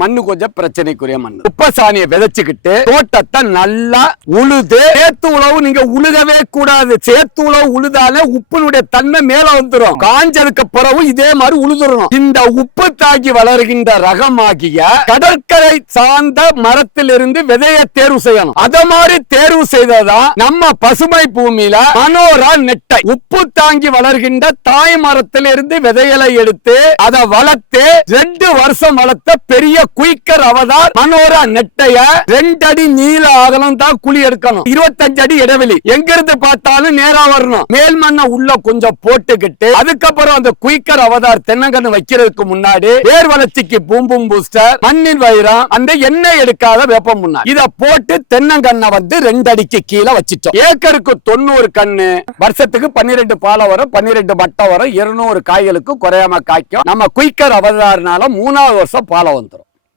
மண்ணு கொஞ்சம் பிரச்சனைக்குரிய மண் உப்ப சாணியை விதைச்சுக்கிட்டு தோட்டத்தை நல்லா உழுது சேத்து உழவு நீங்க உழுகவே கூடாது. சேத்து உழவு உழுதாலே உப்புனுடைய தன்மை மேல வந்துரும். காஞ்சதுக்கு பிறகு இதே மாதிரி உழுதுறணும். இந்த உப்பு தாக்கி வளர்கின்ற ரகமாகிய கடற்கரை சார்ந்த மரத்திலிருந்து விதைய தேர்வு செய்யணும். அத மாதிரி தேர்வு செய்ததான் நம்ம பசுமை பூமியில மனோரா நெட்டை. உப்பு தாங்கி வளர்கின்ற தாய் மரத்திலிருந்து விதைகளை எடுத்து அதை வளர்த்து ரெண்டு வருஷம் வளர்த்த பெரிய குயிக்கர் அவதார் மனோரா நெட்டைய ரெண்டு அடி நீள அகலம் தான் குழி எடுக்கணும். இருபத்தஞ்சு அடி இடைவெளி. எங்க இருந்து பார்த்தாலும் நேரா வரணும். மேல் மண்ணை உள்ள கொஞ்சம் போட்டுக்கிட்டு அதுக்கப்புறம் அந்த குயிக்கர் அவதார் தென்னங்கன்னு வைக்கிறதுக்கு முன்னாடி வேர் வளர்ச்சிக்கு பூம்பும் பூஸ்டர் மண்ணின் வைரம் அந்த எண்ணெய் எடுக்காத வெப்பம் முன்னாடி. இத போட்டு தென்னங்கண்ணை வந்து ரெண்டு அடிக்கு கீழே வச்சிட்டோம். ஏக்கருக்கு தொண்ணூறு கண்ணு. வருஷத்துக்கு பன்னிரெண்டு பாலை வரும் பன்னிரெண்டு மட்டை வரும் இருநூறு காய்களுக்கு குறையாம காய்க்கும். நம்ம குயிக்கர் அவதாரனால மூணாவது வருஷம் பாலை வந்துடும்